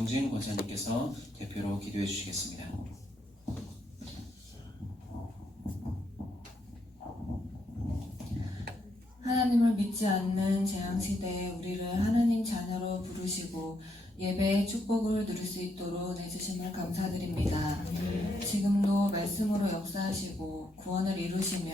정지은 권사님께서 대표로 기도해 주시겠습니다. 하나님을 믿지 않는 재앙시대에 우리를 하나님 자녀로 부르시고 예배의 축복을 누릴 수 있도록 내주심을 감사드립니다. 지금도 말씀으로 역사하시고 구원을 이루시며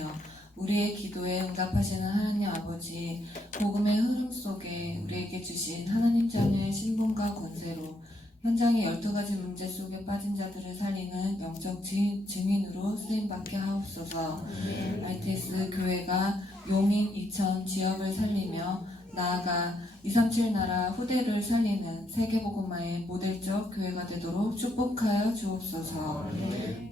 우리의 기도에 응답하시는 하나님 아버지, 복음의 흐름 속에 우리에게 주신 하나님 자녀의 신분과 권세로 현장의 12가지 문제 속에 빠진 자들을 살리는 영적 증인으로 쓰임받게 하옵소서. RTS 교회가 용인, 이천 지역을 살리며 나아가 237 나라 후대를 살리는 세계복음화의 모델적 교회가 되도록 축복하여 주옵소서.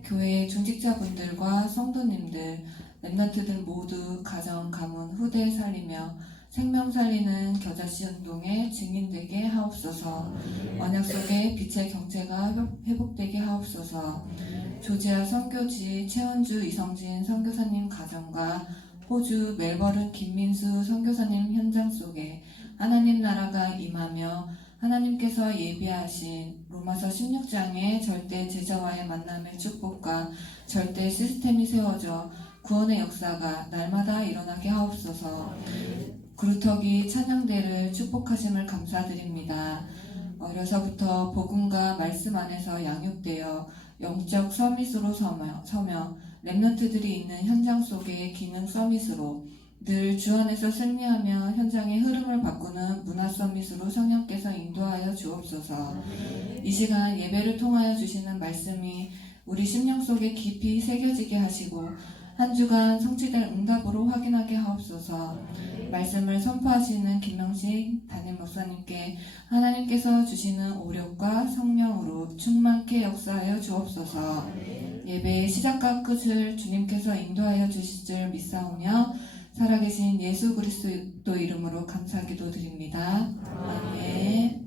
교회의 중직자분들과 성도님들, 랩런트들 모두 가정, 가문, 후대 살리며 생명 살리는 겨자씨 운동의 증인되게 하옵소서. 언약 속에 빛의 경제가 회복되게 하옵소서. 조지아 선교지 최원주 이성진 선교사님 가정과 호주 멜버른 김민수 선교사님 현장 속에 하나님 나라가 임하며 하나님께서 예비하신 로마서 16장의 절대 제자와의 만남의 축복과 절대 시스템이 세워져 구원의 역사가 날마다 일어나게 하옵소서. 그루터기 찬양대를 축복하심을 감사드립니다. 어려서부터 복음과 말씀 안에서 양육되어 영적 서밋으로 서며 랩런트들이 있는 현장 속에 기는 서밋으로 늘 주 안에서 승리하며 현장의 흐름을 바꾸는 문화 서밋으로 성령께서 인도하여 주옵소서. 이 시간 예배를 통하여 주시는 말씀이 우리 심령 속에 깊이 새겨지게 하시고 한 주간 성취될 응답으로 확인하게 하옵소서. 말씀을 선포하시는 김명식 담임 목사님께 하나님께서 주시는 오력과 성령으로 충만케 역사하여 주옵소서. 예배의 시작과 끝을 주님께서 인도하여 주실 줄 믿사오며 살아계신 예수 그리스도 이름으로 감사기도 드립니다. 아멘.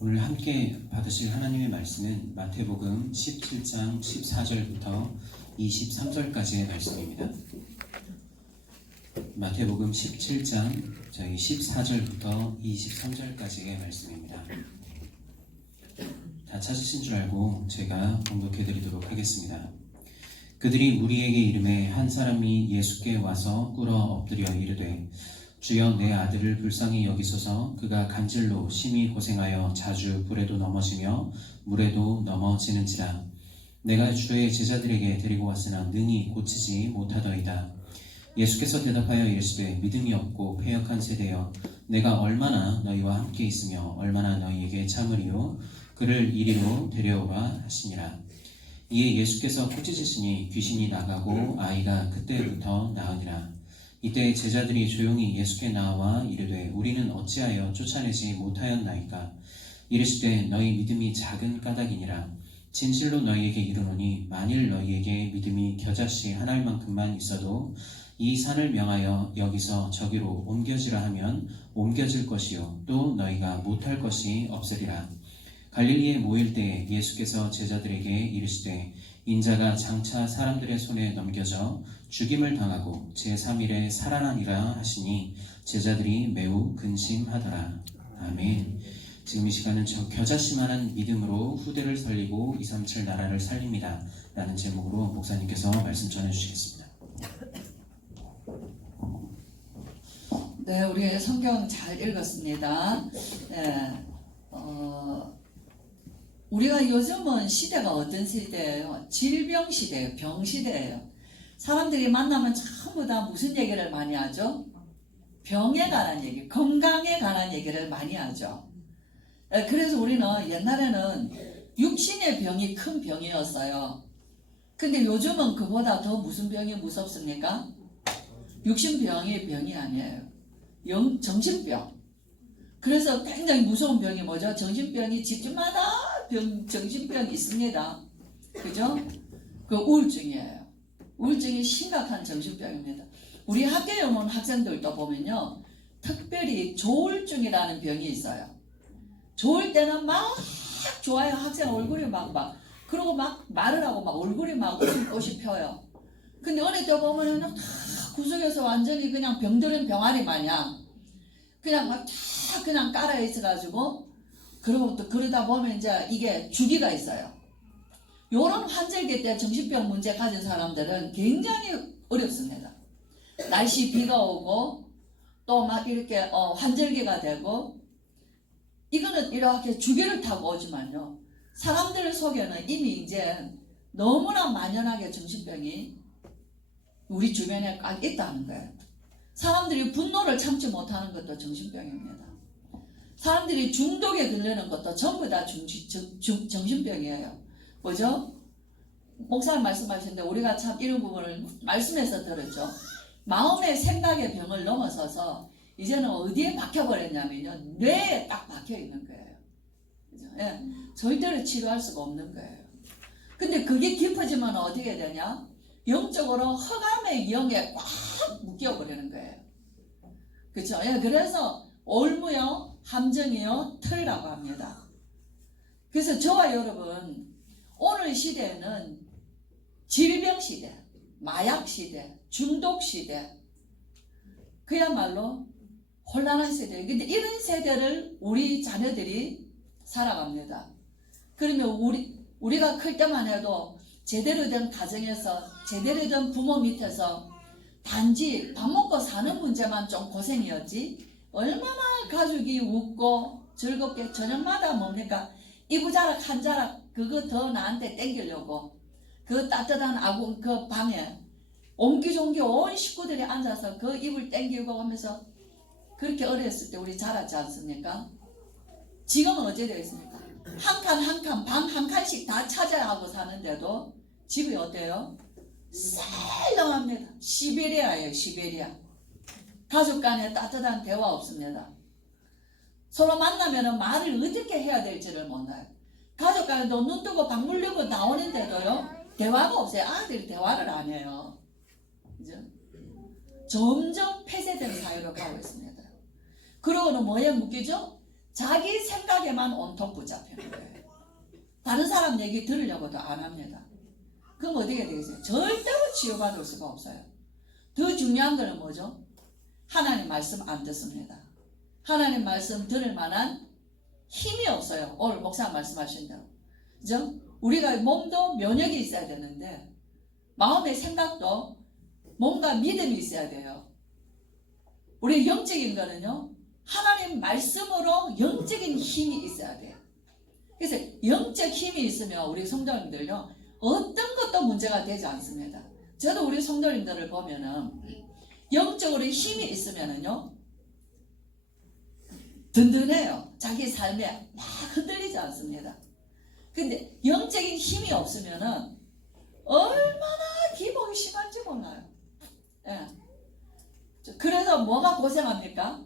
오늘 함께 받으실 하나님의 말씀은 마태복음 17장 14절부터 23절까지의 말씀입니다. 마태복음 17장 14절부터 23절까지의 말씀입니다. 다 찾으신 줄 알고 제가 봉독해 드리도록 하겠습니다. 그들이 무리에게 이르매 한 사람이 예수께 와서 꿇어 엎드려 이르되 주여 내 아들을 불쌍히 여기소서. 그가 간질로 심히 고생하여 자주 불에도 넘어지며 물에도 넘어지는지라. 내가 주의 제자들에게 데리고 왔으나 능히 고치지 못하더이다. 예수께서 대답하여 이르시되 믿음이 없고 패역한 세대여, 내가 얼마나 너희와 함께 있으며 얼마나 너희에게 참으리요. 그를 이리로 데려오라 하시니라. 이에 예수께서 꾸짖으시니 귀신이 나가고 아이가 그때부터 나으니라. 이때 제자들이 조용히 예수께 나와 이르되 우리는 어찌하여 쫓아내지 못하였나이까. 이르시되 너희 믿음이 작은 까닭이니라. 진실로 너희에게 이르노니 만일 너희에게 믿음이 겨자씨 한 알만큼만 있어도 이 산을 명하여 여기서 저기로 옮겨지라 하면 옮겨질 것이요 또 너희가 못할 것이 없으리라. 갈릴리에 모일 때에 예수께서 제자들에게 이르시되 인자가 장차 사람들의 손에 넘겨져 죽임을 당하고 제3일에 살아나리라 하시니 제자들이 매우 근심하더라. 아멘. 지금 이 시간은 저 겨자씨만한 믿음으로 후대를 살리고 237 나라를 살립니다 라는 제목으로 목사님께서 말씀 전해주시겠습니다. 네, 우리 성경 잘 읽었습니다. 네, 우리가 요즘은 시대가 어떤 시대예요? 질병 시대예요. 병 시대예요. 사람들이 만나면 전부 다 무슨 얘기를 많이 하죠? 병에 관한 얘기, 건강에 관한 얘기를 많이 하죠. 그래서 우리는 옛날에는 육신의 병이 큰 병이었어요. 근데 요즘은 그보다 더 무슨 병이 무섭습니까? 육신병이 병이 아니에요. 정신병. 그래서 굉장히 무서운 병이 뭐죠? 정신병이 집집마다 정신병이 있습니다. 그죠? 그 우울증이에요. 우울증이 심각한 정신병입니다. 우리 학교에 오는 학생들도 보면요, 특별히 조울증이라는 병이 있어요. 좋을 때는 막 좋아요. 학생 얼굴이 막 그러고 막 말을 하고 막 얼굴이 막 웃음꽃이 펴요. 근데 어느 때 보면은 다 구석에서 완전히 그냥 병들은 병아리 마냥 그냥 막 다 그냥 깔아 있어가지고 그러고 또 그러다 보면 이제 이게 주기가 있어요. 요런 환절기 때 정신병 문제 가진 사람들은 굉장히 어렵습니다. 날씨 비가 오고 또 막 이렇게 환절기가 되고 이거는 이렇게 주기를 타고 오지만요. 사람들 속에는 이미 이제 너무나 만연하게 정신병이 우리 주변에 꽉 있다는 거예요. 사람들이 분노를 참지 못하는 것도 정신병입니다. 사람들이 중독에 걸리는 것도 전부 다 정신병이에요. 뭐죠? 목사님 말씀하시는데 우리가 참 이런 부분을 말씀에서 들었죠. 마음의 생각의 병을 넘어서서 이제는 어디에 박혀버렸냐면요. 뇌에 딱 박혀있는 거예요. 그죠? 예, 절대로 치료할 수가 없는 거예요. 근데 그게 깊어지면 어떻게 되냐? 영적으로 흑암의 영에 꽉 묶여버리는 거예요. 그렇죠? 예, 그래서 올무요, 함정이요, 털이라고 합니다. 그래서 저와 여러분, 오늘 시대에는 질병 시대, 마약 시대, 중독 시대, 그야말로 혼란한 세대예요. 근데 이런 세대를 우리 자녀들이 살아갑니다. 그러면 우리가 클 때만 해도 제대로 된 가정에서 제대로 된 부모 밑에서 단지 밥 먹고 사는 문제만 좀 고생이었지 얼마나 가족이 웃고 즐겁게 저녁마다 뭡니까? 이부자락 한자락 그거 더 나한테 땡기려고 그 따뜻한 아궁 그 방에 옹기종기 온 식구들이 앉아서 그 입을 땡기고 하면서 그렇게 어렸을 때 우리 자랐지 않습니까? 지금은 어찌 되겠습니까? 한 칸 한 칸 방 한 칸씩 다 찾아야 하고 사는데도 집이 어때요? 썰렁합니다. 시베리아예요. 시베리아. 가족 간에 따뜻한 대화 없습니다. 서로 만나면 말을 어떻게 해야 될지를 몰라요. 가족 간에도 눈 뜨고 방 물리고 나오는데도요 대화가 없어요. 아들이 대화를 안 해요. 그죠? 점점 폐쇄된 사회로 가고 있습니다. 그러고는 뭐에 묶이죠? 자기 생각에만 온통 붙잡히는 거예요. 다른 사람 얘기 들으려고도 안 합니다. 그럼 어떻게 되겠어요? 절대로 치유받을 수가 없어요. 더 중요한 거는 뭐죠? 하나님 말씀 안 듣습니다. 하나님 말씀 들을 만한 힘이 없어요. 오늘 목사님 말씀하신 대로. 그죠? 우리가 몸도 면역이 있어야 되는데 마음의 생각도 뭔가 믿음이 있어야 돼요. 우리 영적인 거는요. 하나님 말씀으로 영적인 힘이 있어야 돼요. 그래서 영적 힘이 있으면 우리 성도님들요. 어떤 것도 문제가 되지 않습니다. 저도 우리 성도님들을 보면은 영적으로 힘이 있으면은요. 든든해요. 자기 삶에 막 흔들리지 않습니다. 근데 영적인 힘이 없으면은 얼마나 기복이 심한지 몰라요. 예. 그래서 뭐가 고생합니까?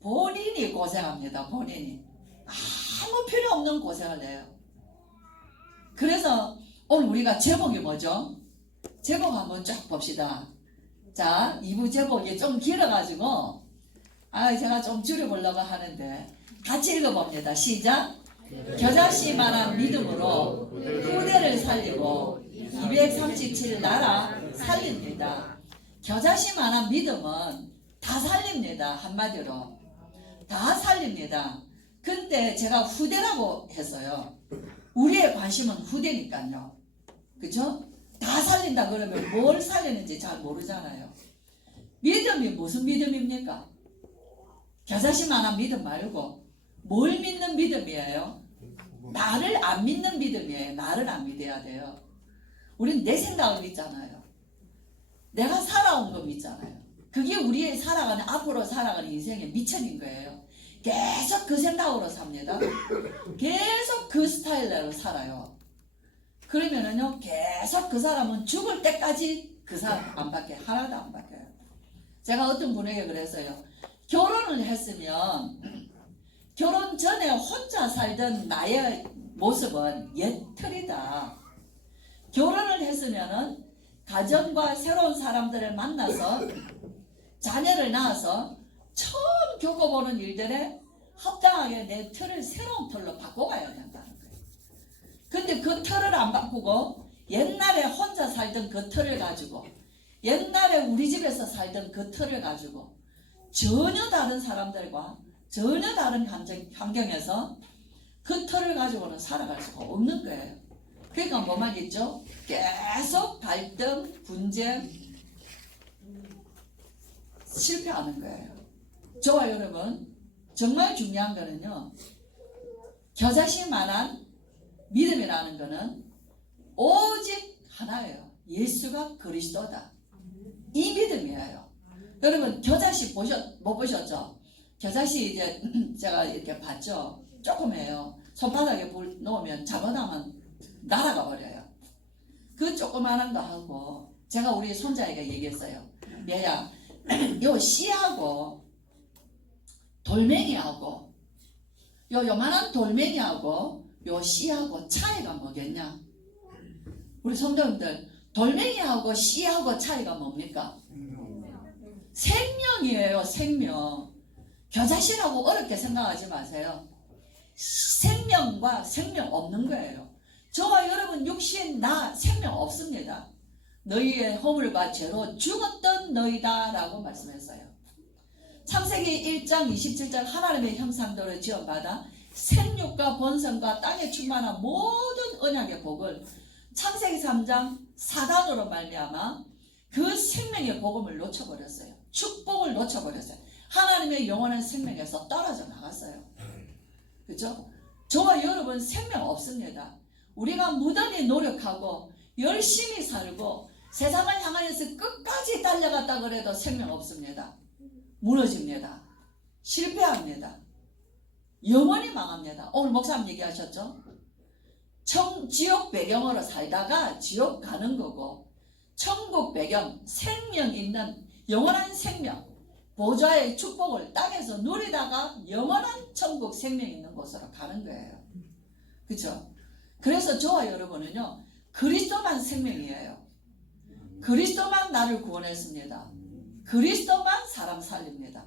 본인이 고생합니다. 본인이. 아무 필요 없는 고생을 해요. 그래서 오늘 우리가 제목이 뭐죠? 제목 한번 쫙 봅시다. 자, 2부 제목이 좀 길어가지고 제가 좀 줄여보려고 하는데 같이 읽어봅니다. 시작. 겨자씨만한 믿음으로 후대를 살리고 237 나라 살립니다. 겨자씨만한 믿음은 다 살립니다. 한마디로 다 살립니다. 근데 제가 후대라고 했어요. 우리의 관심은 후대니까요. 그죠? 다 살린다 그러면 뭘 살리는지 잘 모르잖아요. 믿음이 무슨 믿음입니까? 겨자씨만한 믿음 말고 뭘 믿는 믿음이에요? 나를 안 믿는 믿음이에요. 나를 안 믿어야 돼요. 우린 내 생각을 믿잖아요. 내가 살아온 거 믿잖아요. 그게 우리의 살아가는 앞으로 살아가는 인생의 미천인 거예요. 계속 그 생각으로 삽니다. 계속 그 스타일대로 살아요. 그러면은요 계속 그 사람은 죽을 때까지 그 사람 안 바뀌어요. 하나도 안 바뀌어요. 제가 어떤 분에게 그랬어요. 결혼을 했으면 결혼 전에 혼자 살던 나의 모습은 옛틀이다. 결혼을 했으면은 가정과 새로운 사람들을 만나서 자녀를 낳아서 처음 겪어보는 일들에 합당하게 내 틀을 새로운 틀로 바꿔가야 된다는 거예요. 근데 그 틀을 안 바꾸고 옛날에 혼자 살던 그 틀을 가지고 옛날에 우리 집에서 살던 그 틀을 가지고 전혀 다른 사람들과 전혀 다른 환경에서 그 틀을 가지고는 살아갈 수가 없는 거예요. 그러니까 뭐 말이죠? 계속 갈등, 분쟁, 실패하는 거예요. 저와 여러분, 정말 중요한 거는요, 겨자씨만한 믿음이라는 거는 오직 하나예요. 예수가 그리스도다. 이 믿음이에요. 여러분, 겨자씨 못 보셨죠? 겨자씨 이제 제가 이렇게 봤죠? 조그매요. 손바닥에 물 넣으면 잘못하면 날아가 버려요. 그 조그만한 거 하고 제가 우리 손자에게 얘기했어요. 얘야, 요 씨하고 돌멩이하고 요만한 돌멩이하고 요 씨하고 차이가 뭐겠냐? 우리 성도님들, 돌멩이하고 씨하고 차이가 뭡니까? 생명이에요. 생명. 겨자씨라고 어렵게 생각하지 마세요. 생명과 생명 없는 거예요. 저와 여러분 육신 나 생명 없습니다. 너희의 허물과 죄로 죽었던 너희다 라고 말씀했어요. 창세기 1장 27절 하나님의 형상대로 지어받아 생육과 번성과 땅에 충만한 모든 언약의 복을 창세기 3장 사단으로 말미암아 그 생명의 복음을 놓쳐버렸어요. 축복을 놓쳐버렸어요. 하나님의 영원한 생명에서 떨어져 나갔어요. 그렇죠? 저와 여러분 생명 없습니다. 우리가 무던히 노력하고 열심히 살고 세상을 향하여서 끝까지 달려갔다 그래도 생명 없습니다. 무너집니다. 실패합니다. 영원히 망합니다. 오늘 목사님 얘기하셨죠? 지옥 배경으로 살다가 지옥 가는 거고 천국 배경 생명 있는 영원한 생명 보좌의 축복을 땅에서 누리다가 영원한 천국 생명 있는 곳으로 가는 거예요. 그렇죠? 그래서 저와 여러분은요 그리스도만 생명이에요. 그리스도만 나를 구원했습니다. 그리스도만 사람 살립니다.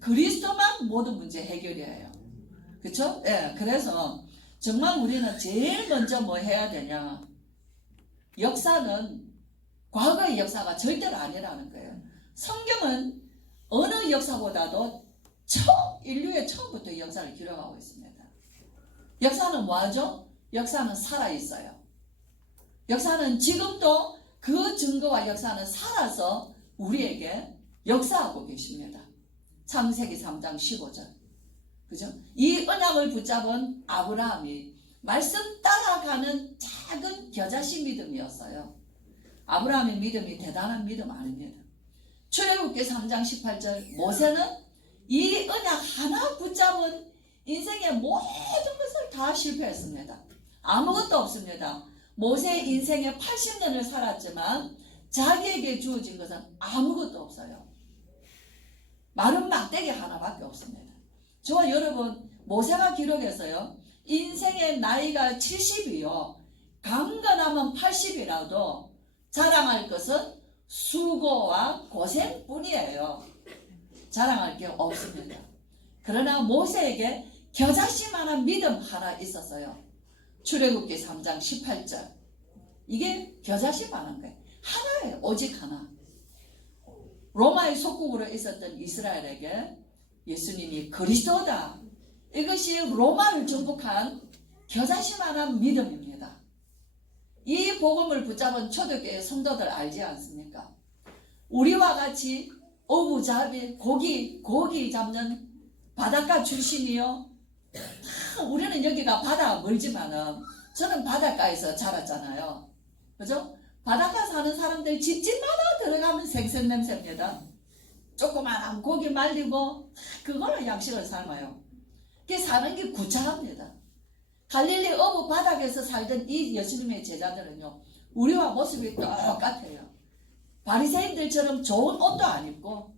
그리스도만 모든 문제 해결이에요. 그렇죠? 예, 그래서 정말 우리는 제일 먼저 뭐 해야 되냐? 역사는 과거의 역사가 절대로 아니라는 거예요. 성경은 어느 역사보다도 인류의 처음부터 역사를 기록하고 있습니다. 역사는 뭐하죠? 역사는 살아있어요. 역사는 지금도 그 증거와 역사는 살아서 우리에게 역사하고 계십니다. 창세기 3장 15절. 그죠? 이 언약을 붙잡은 아브라함이 말씀 따라가는 작은 겨자씨 믿음이었어요. 아브라함의 믿음이 대단한 믿음 아닙니다. 출애굽기 3장 18절 모세는 이 언약 하나 붙잡은 인생의 모든 것을 다 실패했습니다. 아무것도 없습니다. 모세 인생의 80년을 살았지만 자기에게 주어진 것은 아무것도 없어요. 마른 막대기 하나밖에 없습니다. 저와 여러분 모세가 기록했어요. 인생의 나이가 70이요. 강건하면 80이라도 자랑할 것은 수고와 고생뿐이에요. 자랑할 게 없습니다. 그러나 모세에게 겨자씨만한 믿음 하나 있었어요. 출애굽기 3장 18절. 이게 겨자씨만한 거예요. 하나예요. 오직 하나. 로마의 속국으로 있었던 이스라엘에게 예수님이 그리스도다. 이것이 로마를 정복한 겨자씨만한 믿음입니다. 이 복음을 붙잡은 초대교회 성도들 알지 않습니까? 우리와 같이 어부잡이 고기 잡는 바닷가 출신이요. 우리는 여기가 바다 멀지만은 저는 바닷가에서 자랐잖아요. 그죠? 바닷가 사는 사람들 집집마다 들어가면 생선 냄새입니다. 조그만한 고기 말리고 그걸로 양식을 삶아요. 그게 사는 게 구차합니다. 갈릴리 어부 바닥에서 살던 이 예수님의 제자들은요, 우리와 모습이 똑같아요. 바리새인들처럼 좋은 옷도 안 입고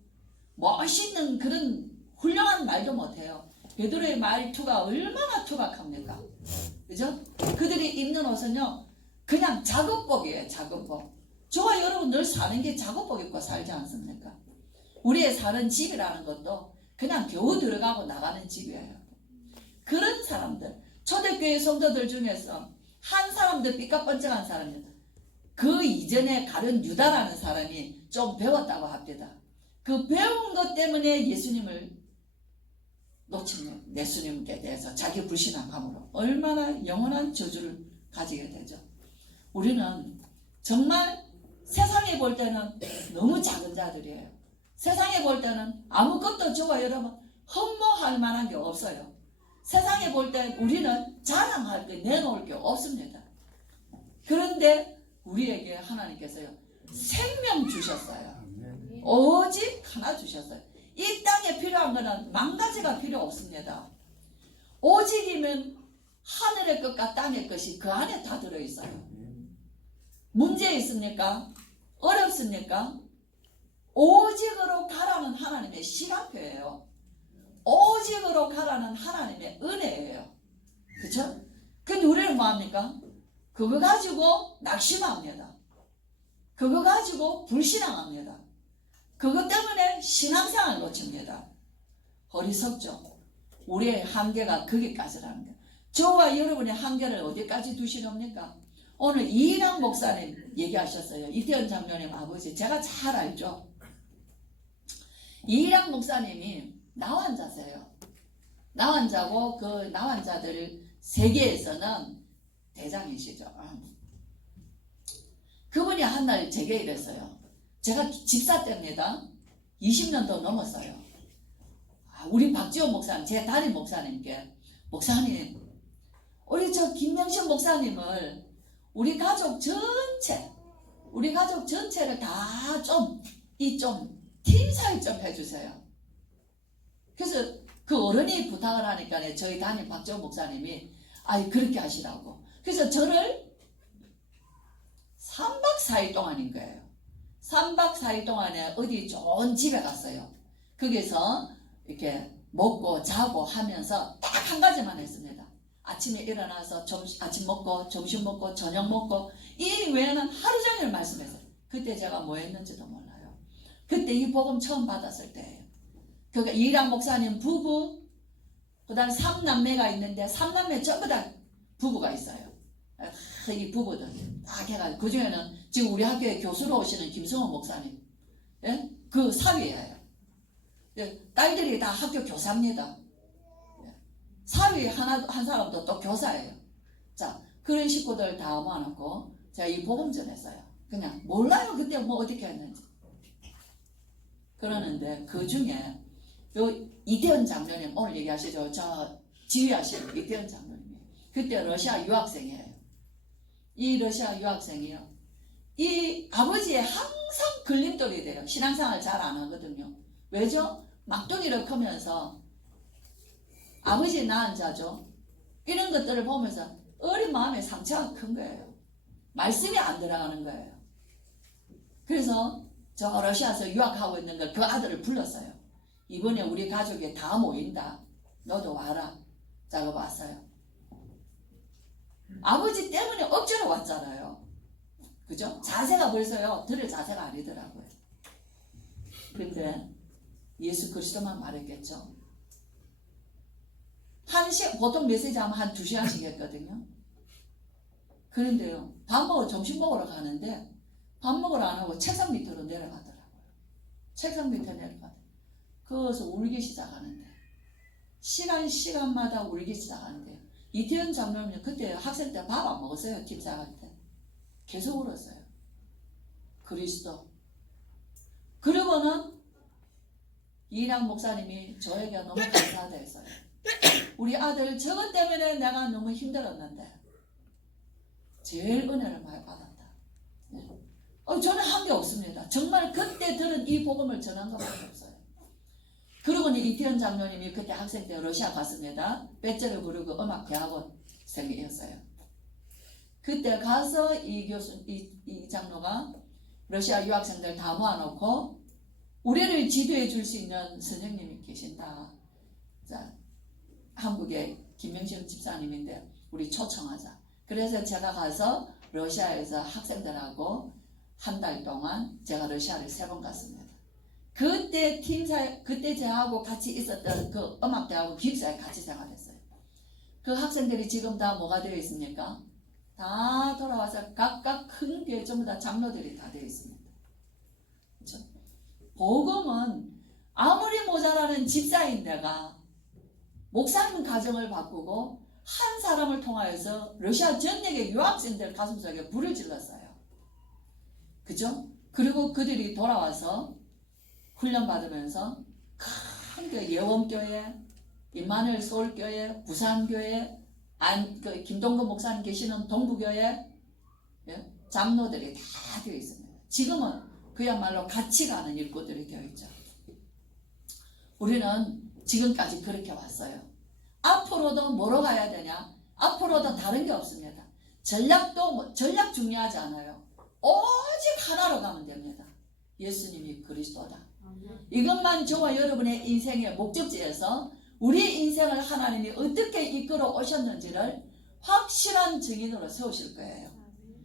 멋있는 그런 훌륭한 말도 못해요. 베드로의 말투가 얼마나 투박합니까? 그죠? 그들이 입는 옷은요, 그냥 작업복이에요. 작업복. 저와 여러분 늘 사는 게 작업복 입고 살지 않습니까? 우리의 사는 집이라는 것도 그냥 겨우 들어가고 나가는 집이에요. 그런 사람들, 초대교회 성도들 중에서 한 사람도 삐까뻔쩍한 사람입니다. 그 이전에 가룟 유다라는 사람이 좀 배웠다고 합니다. 그 배운 것 때문에 예수님을 놓치는, 예수님께 대해서 자기 불신앙함으로 얼마나 영원한 저주를 가지게 되죠. 우리는 정말 세상에 볼 때는 너무 작은 자들이에요. 세상에 볼 때는 아무것도 저와 여러분 흠모할 만한 게 없어요. 세상에 볼 때 우리는 자랑할 게 내놓을 게 없습니다. 그런데 우리에게 하나님께서요, 생명 주셨어요. 오직 하나 주셨어요. 이 땅에 필요한 거는 만 가지가 필요 없습니다. 오직이면 하늘의 것과 땅의 것이 그 안에 다 들어있어요. 문제 있습니까? 어렵습니까? 오직으로 가라는 하나님의 시간표예요. 오직으로 가라는 하나님의 은혜예요. 그렇죠? 근데 우리는 뭐합니까? 그거 가지고 낙심합니다. 그거 가지고 불신앙합니다. 그것 때문에 신앙생활을 놓칩니다. 어리석죠. 우리의 한계가 거기까지라는 거예요. 저와 여러분의 한계를 어디까지 두시렵니까? 오늘 이인학 목사님 얘기하셨어요. 이태원 장로님 아버지. 제가 잘 알죠. 이인학 목사님이 나환자세요. 나환자고 그 나환자들 세계에서는 대장이시죠. 그분이 한날 제게 이랬어요. 제가 집사 때입니다. 20년도 넘었어요. 우리 박지원 목사님, 제 담임 목사님께, 목사님, 우리 저 김명신 목사님을 우리 가족 전체를 다 좀 팀사회 좀 해주세요. 그래서 그 어른이 부탁을 하니까 저희 담임 박지원 목사님이 그렇게 하시라고. 그래서 저를 3박 4일 동안인 거예요. 3박 4일 동안에 어디 좋은 집에 갔어요. 거기서 이렇게 먹고 자고 하면서 딱 한 가지만 했습니다. 아침에 일어나서 아침 먹고 점심 먹고 저녁 먹고 이 외에는 하루 종일 말씀했어요. 그때 제가 뭐 했는지도 몰라요. 그때 이 복음 처음 받았을 때예요. 그러니까 이랑 목사님 부부, 그 다음에 3남매가 있는데 3남매 전부 다 부부가 있어요. 이 부부들 딱 해가지고 그 중에는 지금 우리 학교에 교수로 오시는 김성호 목사님, 예? 그 사위예요. 예? 딸들이 다 학교 교사입니다. 예? 사위 한 사람도 또 교사예요. 자, 그런 식구들 다 모아놓고 제가 이 복음 전했어요. 그냥 몰라요. 그때 뭐 어떻게 했는지. 그러는데 그 중에 요 이태원 장로님 오늘 얘기하시죠. 저 지휘하시는 이태원 장로님이 그때 러시아 유학생이에요. 이 러시아 유학생이요. 이 아버지의 항상 걸림돌이 돼요. 신앙생활 잘 안 하거든요. 왜죠? 막둥이를 크면서 아버지 낳은 자죠. 이런 것들을 보면서 어린 마음에 상처가 큰 거예요. 말씀이 안 들어가는 거예요. 그래서 저 러시아에서 유학하고 있는 걸 그 아들을 불렀어요. 이번에 우리 가족이 다 모인다. 너도 와라. 자고 왔어요. 아버지 때문에 억지로 왔잖아요. 그죠? 자세가 벌써요. 들을 자세가 아니더라고요. 근데 예수 그리스도만 말했겠죠. 보통 메시지 하면 한 2시간씩 했거든요. 그런데요, 밥 먹으러, 점심 먹으러 가는데, 밥 먹으러 안 하고 책상 밑으로 내려가더라고요. 책상 밑에 내려가더라고요. 거기서 울기 시작하는데, 시간마다 울기 시작하는데, 이태원 장로님은 그때 학생 때 밥 안 먹었어요. 팀사할 때. 계속 울었어요. 그리스도. 그러고는 이인학 목사님이 저에게 너무 감사하다 했어요. 우리 아들 저것 때문에 내가 너무 힘들었는데 제일 은혜를 많이 받았다. 저는 한 게 없습니다. 정말 그때 들은 이 복음을 전한 것밖에 없어요. 그러고는 이태원 장로님이 그때 학생 때 러시아 갔습니다. 배째를 부르고 음악 대학원생이었어요. 그때 가서 이 장로가 러시아 유학생들 다 모아놓고 우리를 지도해 줄 수 있는 선생님이 계신다. 자, 한국의 김명심 집사님인데 우리 초청하자. 그래서 제가 가서 러시아에서 학생들하고 한 달 동안 제가 러시아를 3번 갔습니다. 그때 그때 저하고 같이 있었던 그 음악대학원 기숙사에 같이 생활했어요. 그 학생들이 지금 다 뭐가 되어 있습니까? 다 돌아와서 각각 큰 교회 전부 다 장로들이 다 되어 있습니다. 그렇죠? 복음은 아무리 모자라는 집사인 내가 목사님 가정을 바꾸고 한 사람을 통하여서 러시아 전역의 유학생들 가슴속에 불을 질렀어요. 그죠? 그리고 그들이 돌아와서 훈련받으면서 큰 그 예원교회, 임마누엘 서울교회, 부산교회, 김동근 목사님 계시는 동부교회 장로들이 다 되어 있습니다. 지금은 그야말로 같이 가는 일꾼들이 되어 있죠. 우리는 지금까지 그렇게 왔어요. 앞으로도 뭐로 가야 되냐? 앞으로도 다른 게 없습니다. 전략 중요하지 않아요. 오직 하나로 가면 됩니다. 예수님이 그리스도다. 이것만 저와 여러분의 인생의 목적지에서 우리 인생을 하나님이 어떻게 이끌어 오셨는지를 확실한 증인으로 세우실 거예요.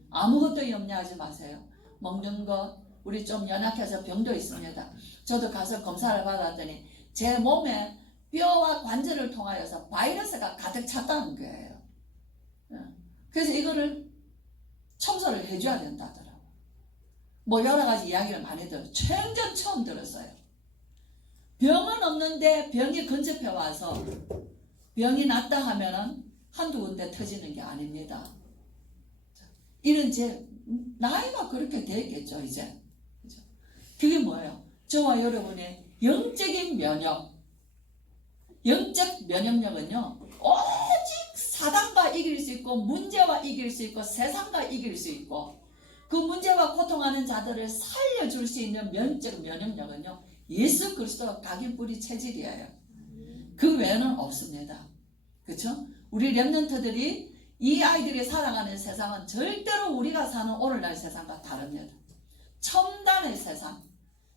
아무것도 염려하지 마세요. 먹는 것, 우리 좀 연약해서 병도 있습니다. 저도 가서 검사를 받았더니 제 몸에 뼈와 관절을 통하여서 바이러스가 가득 찼다는 거예요. 그래서 이거를 청소를 해줘야 된다더라고요. 뭐 여러 가지 이야기를 많이 들어요. 완전 처음 들었어요. 병은 없는데 병이 근접해 와서 병이 낫다 하면은 한두 군데 터지는 게 아닙니다. 이런 제 나이가 그렇게 되겠죠 이제. 그게 뭐예요? 저와 여러분의 영적인 면역, 영적 면역력은요 오직 사단과 이길 수 있고 문제와 이길 수 있고 세상과 이길 수 있고 그 문제와 고통하는 자들을 살려줄 수 있는 면적 면역력은요 예수 그리스도가 각인 뿌리 체질이에요. 그 외에는 없습니다. 그렇죠? 우리 렘넌트들이 이 아이들이 살아가는 세상은 절대로 우리가 사는 오늘날 세상과 다릅니다. 첨단의 세상,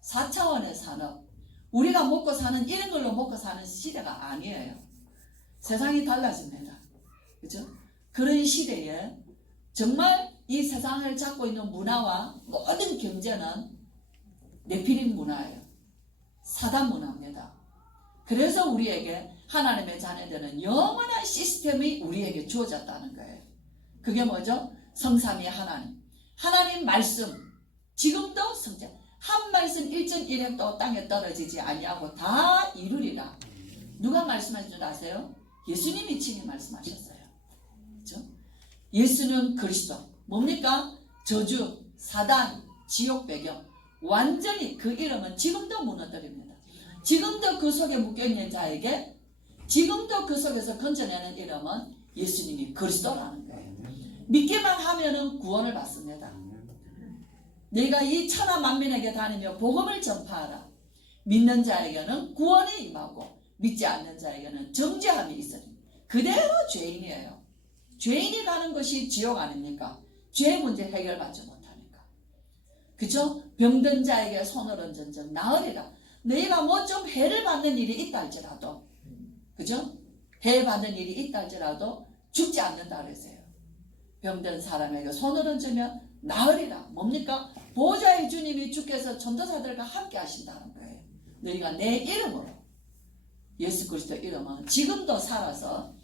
4차원의 산업, 우리가 먹고 사는 이런 걸로 먹고 사는 시대가 아니에요. 세상이 달라집니다. 그렇죠? 그런 시대에 정말 이 세상을 잡고 있는 문화와 모든 경제는 네피림 문화예요. 사단 문화입니다. 그래서 우리에게 하나님의 자녀들은 영원한 시스템이 우리에게 주어졌다는 거예요. 그게 뭐죠? 성삼위 하나님. 하나님 말씀. 지금도 성자. 한 말씀 1.1핵도 땅에 떨어지지 아니하고 다 이루리라. 누가 말씀하신 줄 아세요? 예수님이 친히 말씀하셨어요. 그렇죠? 예수는 그리스도. 뭡니까? 저주, 사단, 지옥 배경. 완전히 그 이름은 지금도 무너뜨립니다. 지금도 그 속에 묶여있는 자에게 지금도 그 속에서 건져내는 이름은 예수님이 그리스도라는 거예요. 믿기만 하면은 구원을 받습니다. 내가 이 천하 만민에게 다니며 복음을 전파하라. 믿는 자에게는 구원이 임하고 믿지 않는 자에게는 정죄함이 있으니 그대로 죄인이에요. 죄인이 가는 것이 지옥 아닙니까? 죄 문제 해결받지 못하니까. 그죠? 병든 자에게 손을 얹은 나으리라. 너희가 뭐 좀 해를 받는 일이 있다 할지라도, 그죠? 해 받는 일이 있다 할지라도 죽지 않는다 그랬어요. 병든 사람에게 손을 얹으면 나으리라. 뭡니까? 보좌의 주님이 주께서 전도사들과 함께 하신다는 거예요. 너희가 내 이름으로, 예수 그리스도의 이름은 지금도 살아서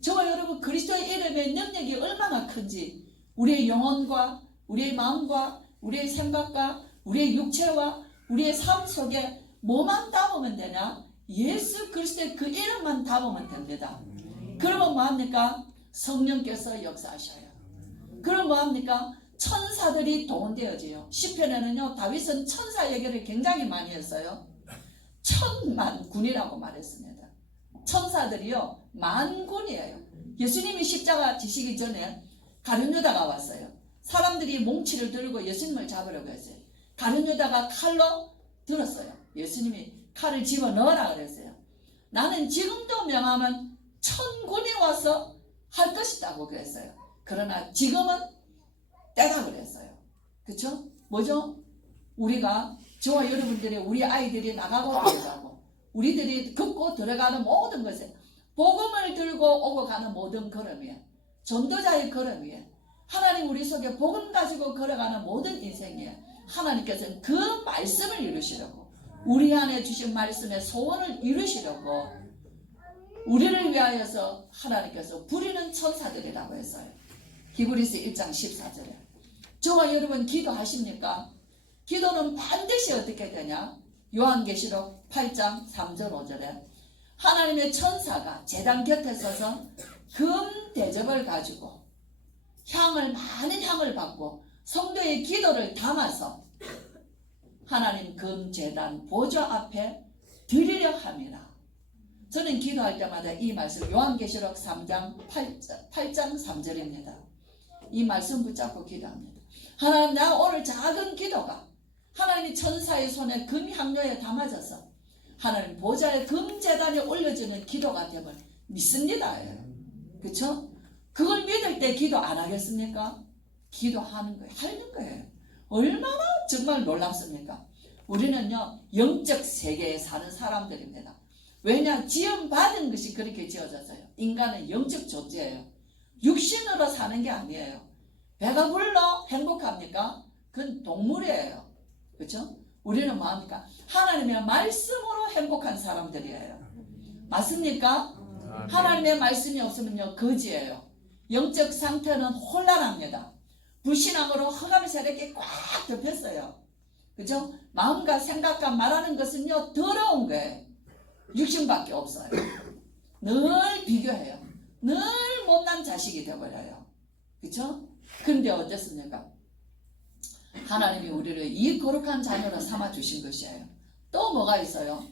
저와 여러분 그리스도의 이름의 능력이 얼마나 큰지 우리의 영혼과 우리의 마음과 우리의 생각과 우리의 육체와 우리의 삶 속에 뭐만 담으면 되냐? 예수 그리스도의 그 이름만 담으면 됩니다. 그러면 뭐합니까? 성령께서 역사하셔요. 그럼 뭐합니까? 천사들이 동원되어져요. 시편에는요, 다윗은 천사 얘기를 굉장히 많이 했어요. 천만군이라고 말했습니다. 천사들이요, 만군이에요. 예수님이 십자가 지시기 전에 가룟 유다가 왔어요. 사람들이 몽치를 들고 예수님을 잡으려고 했어요. 가룟 유다가 칼로 들었어요. 예수님이 칼을 집어 넣으라 그랬어요. 나는 지금도 명하면 천군이 와서 할 것이다고 그랬어요. 그러나 지금은 때가 그랬어요. 그렇죠? 뭐죠? 우리가 저와 여러분들이 우리 아이들이 나가고 들어가고 우리들이 걷고 들어가는 모든 것에 복음을 들고 오고 가는 모든 걸음이에요. 전도자의 걸음이에요. 하나님 우리 속에 복음 가지고 걸어가는 모든 인생이에요. 하나님께서는 그 말씀을 이루시려고 우리 안에 주신 말씀의 소원을 이루시려고 우리를 위하여서 하나님께서 부리는 천사들이라고 했어요. 히브리서 1장 14절에 저와 여러분 기도하십니까? 기도는 반드시 어떻게 되냐? 요한계시록 8장 3절 5절에 하나님의 천사가 제단 곁에 서서 금 대접을 가지고 많은 향을 받고 성도의 기도를 담아서 하나님 금 제단 보좌 앞에 드리려 함이라. 저는 기도할 때마다 이 말씀 요한계시록 3장 8장 3절입니다. 이 말씀 붙잡고 기도합니다. 하나님, 나 오늘 작은 기도가 하나님이 천사의 손에 금 향료에 담아져서 하나님 보좌의 금 제단에 올려지는 기도가 되면 믿습니다. 그렇죠? 그걸 믿을 때 기도 안 하겠습니까? 기도하는 거예요. 하는 거예요. 얼마나 정말 놀랍습니까? 우리는요 영적 세계에 사는 사람들입니다. 왜냐? 지음받은 것이 그렇게 지어졌어요. 인간은 영적 존재예요. 육신으로 사는 게 아니에요. 배가 불러 행복합니까? 그건 동물이에요. 그렇죠? 우리는 뭐합니까? 하나님의 말씀으로 행복한 사람들이에요. 맞습니까? 하나님의 말씀이 없으면요 거지예요. 영적 상태는 혼란합니다. 불신앙으로 허감의 세력이 꽉 덮였어요. 그죠? 마음과 생각과 말하는 것은요 더러운 거예요. 육신밖에 없어요. 늘 비교해요. 늘 못난 자식이 되어버려요. 그렇죠? 그런데 어땠습니까? 하나님이 우리를 이 거룩한 자녀로 삼아주신 것이에요. 또 뭐가 있어요?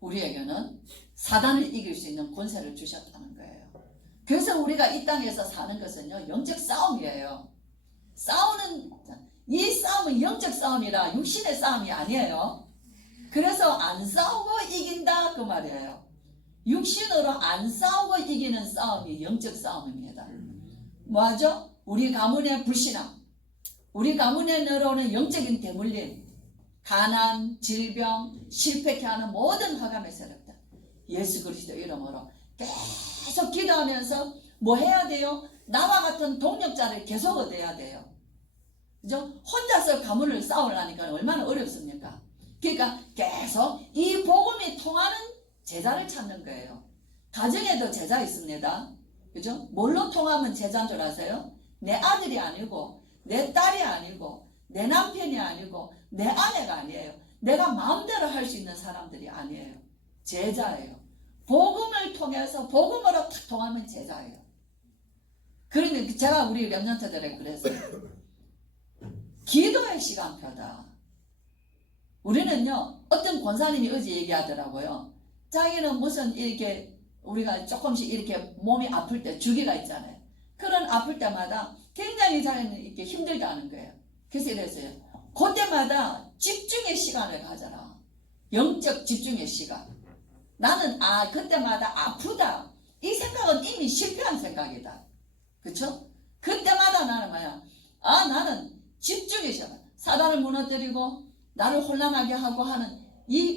우리에게는 사단을 이길 수 있는 권세를 주셨다는 거예요. 그래서 우리가 이 땅에서 사는 것은요 영적 싸움이에요. 이 싸움은 영적 싸움이라 육신의 싸움이 아니에요. 그래서 안 싸우고 이긴다 그 말이에요. 육신으로 안 싸우고 이기는 싸움이 영적 싸움입니다. 뭐하죠? 우리 가문의 불신앙, 우리 가문에 내려오는 영적인 대물림, 가난, 질병, 실패케 하는 모든 흑암의 세력들 예수 그리스도 이름으로 계속 기도하면서 뭐 해야 돼요? 나와 같은 동력자를 계속 얻어야 돼요. 그죠? 혼자서 가문을 싸우려니까 얼마나 어렵습니까? 그러니까 계속 이 복음이 통하는 제자를 찾는 거예요. 가정에도 제자 있습니다. 그죠? 뭘로 통하면 제자인 줄 아세요? 내 아들이 아니고 내 딸이 아니고 내 남편이 아니고 내 아내가 아니에요. 내가 마음대로 할 수 있는 사람들이 아니에요. 제자예요. 복음을 통해서 복음으로 탁 통하면 제자예요. 그러면 제가 우리 렘넌트들에게 그랬어요. 기도의 시간표다. 우리는요 어떤 권사님이 어제 얘기하더라고요. 자기는 무슨 이렇게 우리가 조금씩 이렇게 몸이 아플 때 주기가 있잖아요. 그런 아플 때마다 굉장히 자기는 이렇게 힘들다는 거예요. 그래서 이랬어요. 그때마다 집중의 시간을 가져라. 영적 집중의 시간. 나는 그때마다 아프다. 이 생각은 이미 실패한 생각이다. 그렇죠? 그때마다 나는 뭐야? 나는 집중의 시간. 사단을 무너뜨리고 나를 혼란하게 하고 하는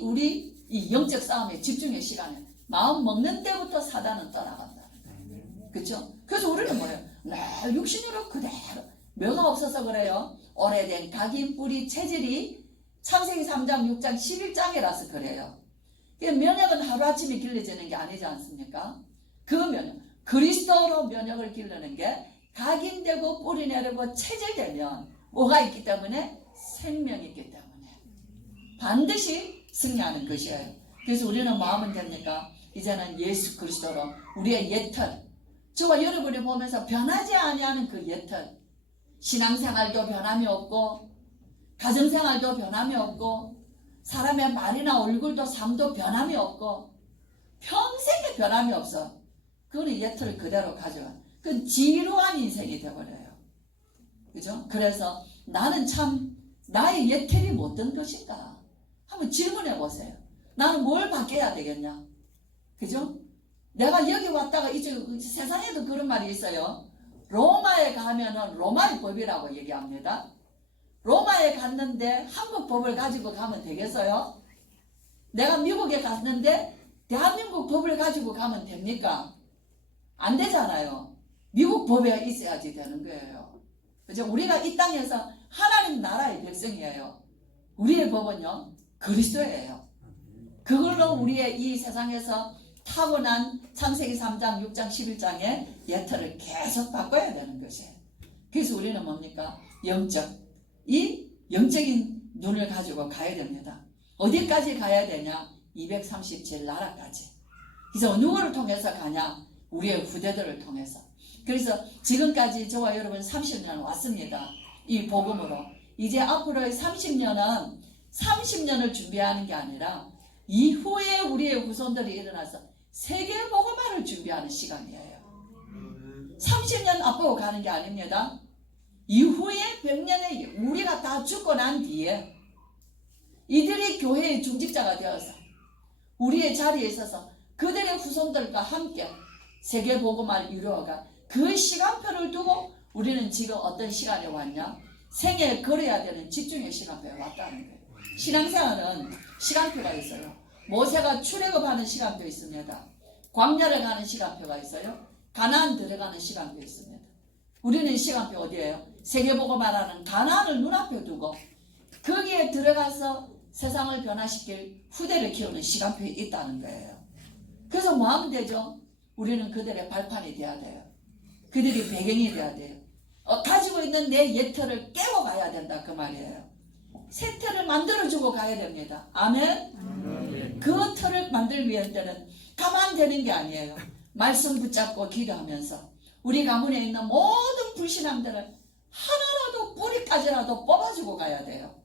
우리 영적 싸움의 집중의 시간에 마음 먹는 때부터 사단은 떠나간다. 그렇죠? 그래서 우리는 뭐예요? 늘 육신으로 그대로 뭐가 없어서 그래요? 오래된 각인 뿌리 체질이 창세기 3장 6장 11장이라서 그래요. 면역은 하루아침에 길러지는 게 아니지 않습니까? 그 면역, 그리스도로 면역을 기르는 게 각인되고 뿌리 내리고 체질되면 뭐가 있기 때문에? 생명이 있기 때문에 반드시 승리하는 것이에요. 그래서 우리는 뭐 하면 됩니까? 이제는 예수 그리스도로 우리의 옛틀, 저와 여러분이 보면서 변하지 아니하는 그 옛틀, 신앙생활도 변함이 없고 가정생활도 변함이 없고 사람의 말이나 얼굴도 삶도 변함이 없고 평생에 변함이 없어. 그거는 옛틀을 그대로 가져가. 그건 지루한 인생이 되어버려요. 그죠? 그래서 나는 참 나의 옛틀이 못된 것인가? 한번 질문해 보세요. 나는 뭘 바뀌어야 되겠냐? 그죠? 내가 여기 왔다가 이제 세상에도 그런 말이 있어요. 로마에 가면은 로마의 법이라고 얘기합니다. 로마에 갔는데 한국 법을 가지고 가면 되겠어요? 내가 미국에 갔는데 대한민국 법을 가지고 가면 됩니까? 안 되잖아요. 미국 법에 있어야지 되는 거예요. 그죠? 우리가 이 땅에서 하나님 나라의 백성이에요. 우리의 법은요, 그리스도예요. 그걸로 우리의 이 세상에서 타고난 창세기 3장, 6장, 11장의 예틀을 계속 바꿔야 되는 것이에요. 그래서 우리는 뭡니까? 이 영적인 눈을 가지고 가야 됩니다. 어디까지 가야 되냐? 237 나라까지. 그래서 누구를 통해서 가냐? 우리의 후대들을 통해서. 그래서 지금까지 저와 여러분 30년 왔습니다. 이 복음으로. 이제 앞으로의 30년을 준비하는 게 아니라 이후에 우리의 후손들이 일어나서 세계 복음화를 준비하는 시간이에요. 30년 앞으로 가는 게 아닙니다. 이후에 100년에 우리가 다 죽고 난 뒤에 이들이 교회의 중직자가 되어서 우리의 자리에 있어서 그들의 후손들과 함께 세계 복음화를 이루어가 그 시간표를 두고 우리는 지금 어떤 시간에 왔냐? 생애에 걸어야 되는 집중의 시간표에 왔다는 거예요. 신앙생활은 시간표가 있어요. 모세가 출애굽하는 시간표 있습니다. 광야를 가는 시간표가 있어요. 가나안 들어가는 시간표 있습니다. 우리는 시간표 어디예요? 세계복음화라는 가나안을 눈앞에 두고 거기에 들어가서 세상을 변화시킬 후대를 키우는 시간표에 있다는 거예요. 그래서 뭐 하면 되죠? 우리는 그들의 발판이 돼야 돼요. 그들이 배경이 돼야 돼요. 가지고 있는 내 옛틀을 깨고 가야 된다 그 말이에요. 새 틀을 만들어주고 가야 됩니다. 아멘? 그 틀을 만들기 위해서는 가만 되는 게 아니에요. 말씀 붙잡고 기도하면서 우리 가문에 있는 모든 불신앙들을 하나라도 뿌리까지라도 뽑아주고 가야 돼요.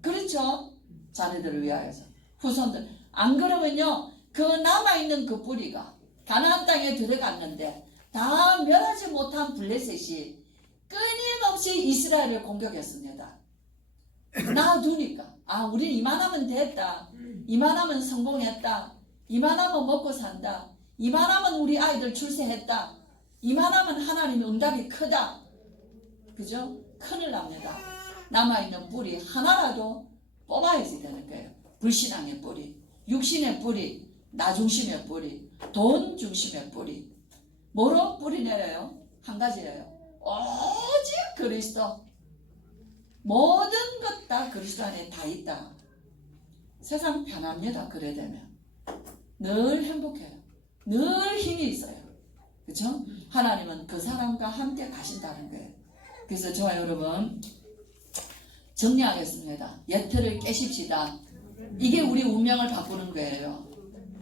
그렇죠? 자녀들을 위하여서 후손들. 안 그러면요 그 남아있는 그 뿌리가 가나안 땅에 들어갔는데 다 멸하지 못한 블레셋이 끊임없이 이스라엘을 공격했습니다. 놔두니까 우리는 이만하면 됐다, 이만하면 성공했다, 이만하면 먹고 산다, 이만하면 우리 아이들 출세했다, 이만하면 하나님의 응답이 크다. 그죠? 큰일 납니다. 남아있는 뿌리 하나라도 뽑아야지 되는 거예요. 불신앙의 뿌리, 육신의 뿌리, 나 중심의 뿌리, 돈 중심의 뿌리. 뭐로 뿌리 내려요? 한 가지예요. 오직 그리스도. 모든 것 다 그리스도 안에 다 있다. 세상 편합니다. 그래 되면 늘 행복해요. 늘 힘이 있어요. 그렇죠? 하나님은 그 사람과 함께 가신다는 거예요. 그래서 저와 여러분 정리하겠습니다. 옛틀을 깨십시다. 이게 우리 운명을 바꾸는 거예요.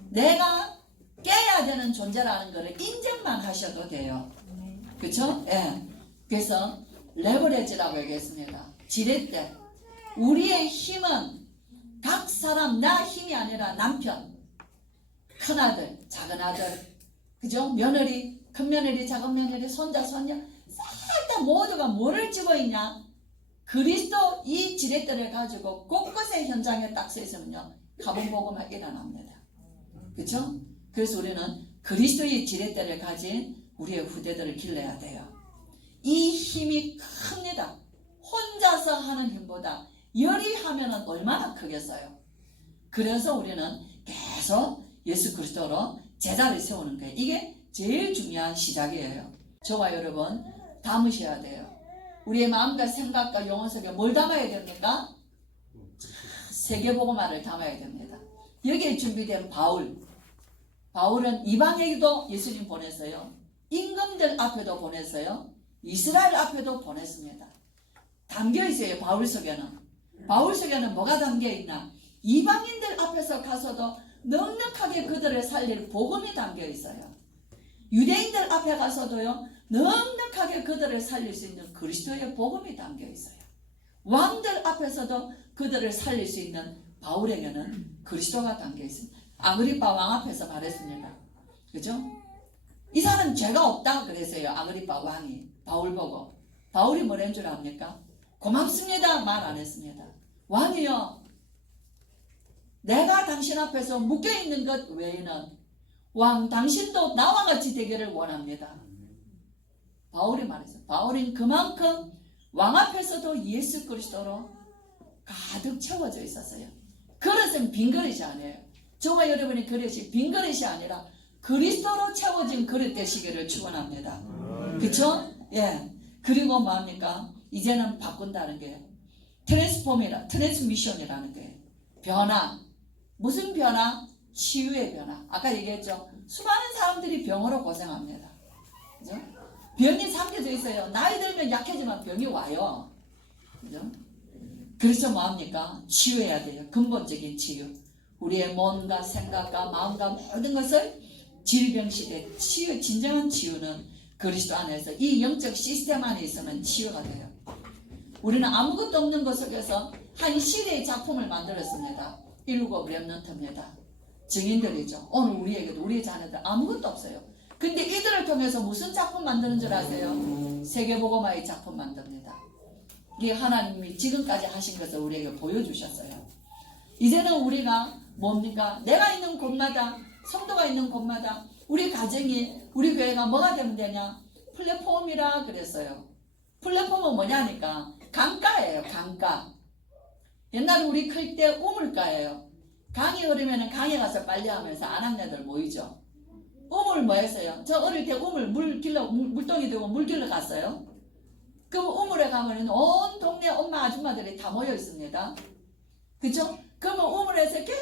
내가 깨야 되는 존재라는 것을 인정만 하셔도 돼요. 그렇죠? 예. 그래서 레버리지라고 얘기했습니다. 지렛대. 우리의 힘은 각 사람, 나 힘이 아니라 남편, 큰아들, 작은아들, 그죠? 며느리, 큰며느리, 작은며느리, 손자, 손녀 싹 다 모두가 뭐를 쥐고 있냐? 그리스도 이 지렛대를 가지고 곳곳의 현장에 딱 서 있으면요 가본보고만 일어납니다. 그렇죠? 그래서 우리는 그리스도의 지렛대를 가진 우리의 후대들을 길러야 돼요. 이 힘이 큽니다. 혼자서 하는 힘보다 열이 하면은 얼마나 크겠어요. 그래서 우리는 계속 예수 그리스도로 제자를 세우는 거예요. 이게 제일 중요한 시작이에요. 저와 여러분 담으셔야 돼요. 우리의 마음과 생각과 영혼 속에 뭘 담아야 됩니까? 세계복음화를 담아야 됩니다. 여기에 준비된 바울은 이방에게도 예수님 보냈어요. 임금들 앞에도 보냈어요. 이스라엘 앞에도 보냈습니다. 담겨 있어요. 바울 속에는 뭐가 담겨 있나? 이방인들 앞에서 가서도 넉넉하게 그들을 살릴 복음이 담겨 있어요. 유대인들 앞에 가서도요, 넉넉하게 그들을 살릴 수 있는 그리스도의 복음이 담겨 있어요. 왕들 앞에서도 그들을 살릴 수 있는 바울에게는 그리스도가 담겨 있습니다. 아그리파 왕 앞에서 말했습니다. 그죠? 이 사람 죄가 없다 그랬어요. 아그리파 왕이 바울 보고. 바울이 뭐라는 줄 압니까? 고맙습니다 말 안 했습니다. 왕이요, 내가 당신 앞에서 묶여있는 것 외에는 왕 당신도 나와 같이 되기를 원합니다. 바울이 말했어요. 바울은 그만큼 왕 앞에서도 예수 그리스도로 가득 채워져 있었어요. 그릇은 빈 그릇이 아니에요. 저와 여러분의 그릇이 빈 그릇이 아니라 그리스도로 채워진 그릇 되시기를 축원합니다. 그쵸? 예. 그리고 뭐합니까? 이제는 바꾼다는 게 트랜스미션이라는 거예요. 변화. 무슨 변화? 치유의 변화. 아까 얘기했죠. 수많은 사람들이 병으로 고생합니다. 그죠? 병이 삼켜져 있어요. 나이 들면 약해지만 병이 와요. 그죠? 그래서 뭐합니까? 치유해야 돼요. 근본적인 치유. 우리의 몸과 생각과 마음과 모든 것을 질병시대 치유, 진정한 치유는 그리스도 안에서 이 영적 시스템 안에 있으면 치유가 돼요. 우리는 아무것도 없는 것 속에서 한 시대의 작품을 만들었습니다. 119 렘넌트입니다. 증인들이죠. 오늘 우리에게도 우리 자녀들 아무것도 없어요. 근데 이들을 통해서 무슨 작품 만드는 줄 아세요? 세계복음화의 작품 만듭니다. 이게 하나님이 지금까지 하신 것을 우리에게 보여주셨어요. 이제는 우리가 뭡니까? 내가 있는 곳마다, 성도가 있는 곳마다 우리 가정이, 우리 교회가 뭐가 되면 되냐? 플랫폼이라 그랬어요. 플랫폼은 뭐냐니까 강가예요. 강가. 옛날에 우리 클 때 우물가예요. 강이 흐르면 강에 가서 빨래하면서 아낙네들 모이죠. 우물 뭐 했어요? 저 어릴 때 우물 물동이 되고 물 길러 갔어요. 그 우물에 가면 온 동네 엄마 아줌마들이 다 모여 있습니다. 그죠? 그러면 우물에서 계속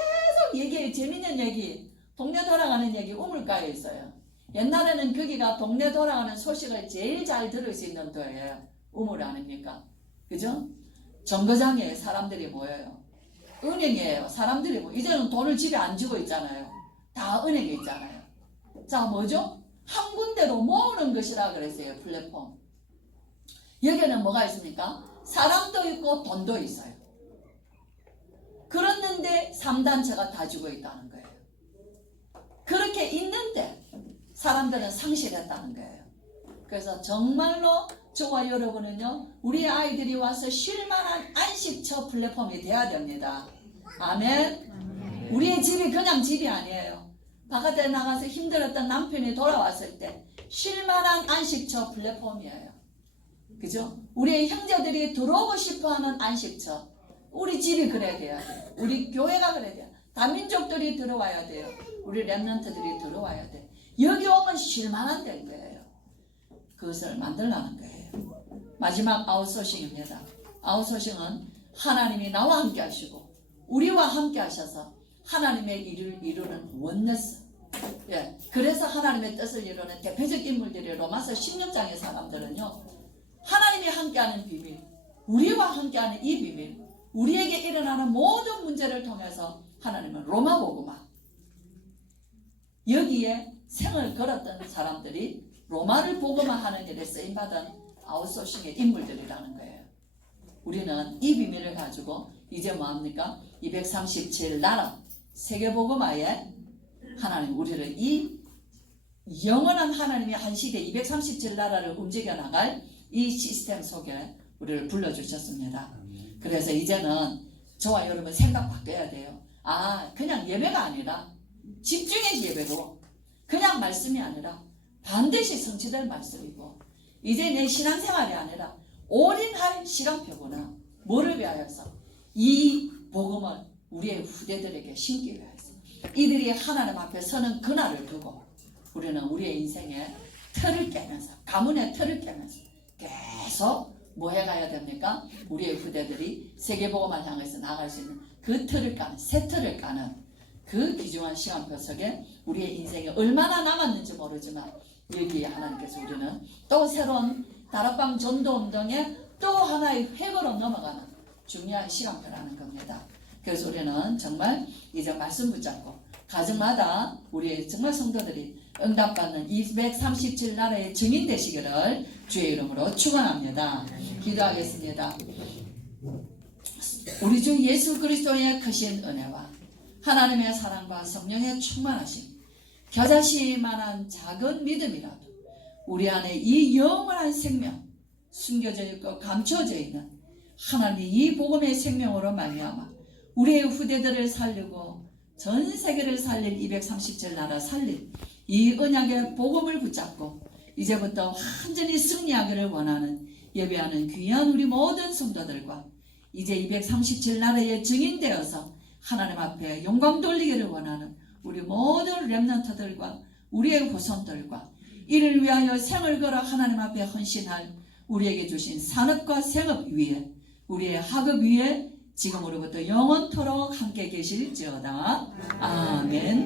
얘기해요. 재밌는 얘기, 동네 돌아가는 얘기 우물가에 있어요. 옛날에는 거기가 동네 돌아가는 소식을 제일 잘 들을 수 있는 도예요. 우물 아닙니까? 그죠? 정거장에 사람들이 모여요. 은행이에요. 사람들이 이제는 돈을 집에 안 주고 있잖아요. 다 은행에 있잖아요. 자, 뭐죠? 한 군데로 모으는 것이라 그랬어요. 플랫폼. 여기는 뭐가 있습니까? 사람도 있고 돈도 있어요. 그랬는데 3단체가 다 주고 있다는 거예요. 그렇게 있는데 사람들은 상실했다는 거예요. 그래서 정말로 저와 여러분은요, 우리 아이들이 와서 쉴만한 안식처 플랫폼이 돼야 됩니다. 아멘. 우리의 집이 그냥 집이 아니에요. 바깥에 나가서 힘들었던 남편이 돌아왔을 때 쉴만한 안식처 플랫폼이에요. 그죠? 우리의 형제들이 들어오고 싶어하는 안식처. 우리 집이 그래야 돼요. 우리 교회가 그래야 돼요. 다민족들이 들어와야 돼요. 우리 렘넌트들이 들어와야 돼요. 여기 오면 쉴만한 데인 거예요. 그것을 만들라는 거예요. 마지막 아웃소싱입니다. 아웃소싱은 하나님이 나와 함께 하시고 우리와 함께 하셔서 하나님의 일을 이루는 원네스. 예, 그래서 하나님의 뜻을 이루는 대표적 인물들이 로마서 16장의 사람들은요, 하나님이 함께하는 비밀, 우리와 함께하는 이 비밀, 우리에게 일어나는 모든 문제를 통해서 하나님은 로마 복음화, 여기에 생을 걸었던 사람들이 로마를 복음화하는 일에 쓰임받은 아웃소싱의 인물들이라는 거예요. 우리는 이 비밀을 가지고 이제 뭐합니까? 237 나라 세계복음화에 하나님 우리를 이 영원한 하나님의 한 시대 237 나라를 움직여 나갈 이 시스템 속에 우리를 불러주셨습니다. 그래서 이제는 저와 여러분 생각 바꿔야 돼요. 아, 그냥 예배가 아니라 집중의 예배로, 그냥 말씀이 아니라 반드시 성취될 말씀이고, 이제 내 신앙생활이 아니라 올인할 시간표구나. 뭐를 위하여서? 이 복음을 우리의 후대들에게 심기 위하여서. 이들이 하나님 앞에 서는 그날을 두고 우리는 우리의 인생에 틀을 깨면서, 가문의 틀을 깨면서 계속 뭐 해가야 됩니까? 우리의 후대들이 세계복음을 향해서 나아갈 수 있는 그 틀을 까는, 새 틀을 까는 그 귀중한 시간표 속에 우리의 인생이 얼마나 남았는지 모르지만 여기에 하나님께서 우리는 또 새로운 다락방 전도운동에 또 하나의 획으로 넘어가는 중요한 시간표라는 겁니다. 그래서 우리는 정말 이제 말씀 붙잡고 가정마다 우리의 정말 성도들이 응답받는 237나라의 증인 되시기를 주의 이름으로 축원합니다. 기도하겠습니다. 우리 주 예수 그리스도의 크신 은혜와 하나님의 사랑과 성령의 충만하심, 겨자씨만한 작은 믿음이라도 우리 안에 이 영원한 생명, 숨겨져 있고 감춰져 있는 하나님의 이 복음의 생명으로 말미암아 우리의 후대들을 살리고 전 세계를 살릴 237나라 살릴 이 언약의 복음을 붙잡고 이제부터 완전히 승리하기를 원하는 예배하는 귀한 우리 모든 성도들과 이제 237나라의 증인되어서 하나님 앞에 영광 돌리기를 원하는 우리 모든 렘넌트들과 우리의 후손들과 이를 위하여 생을 걸어 하나님 앞에 헌신할 우리에게 주신 산업과 생업 위에 우리의 학업 위에 지금으로부터 영원토록 함께 계실지어다. 아멘.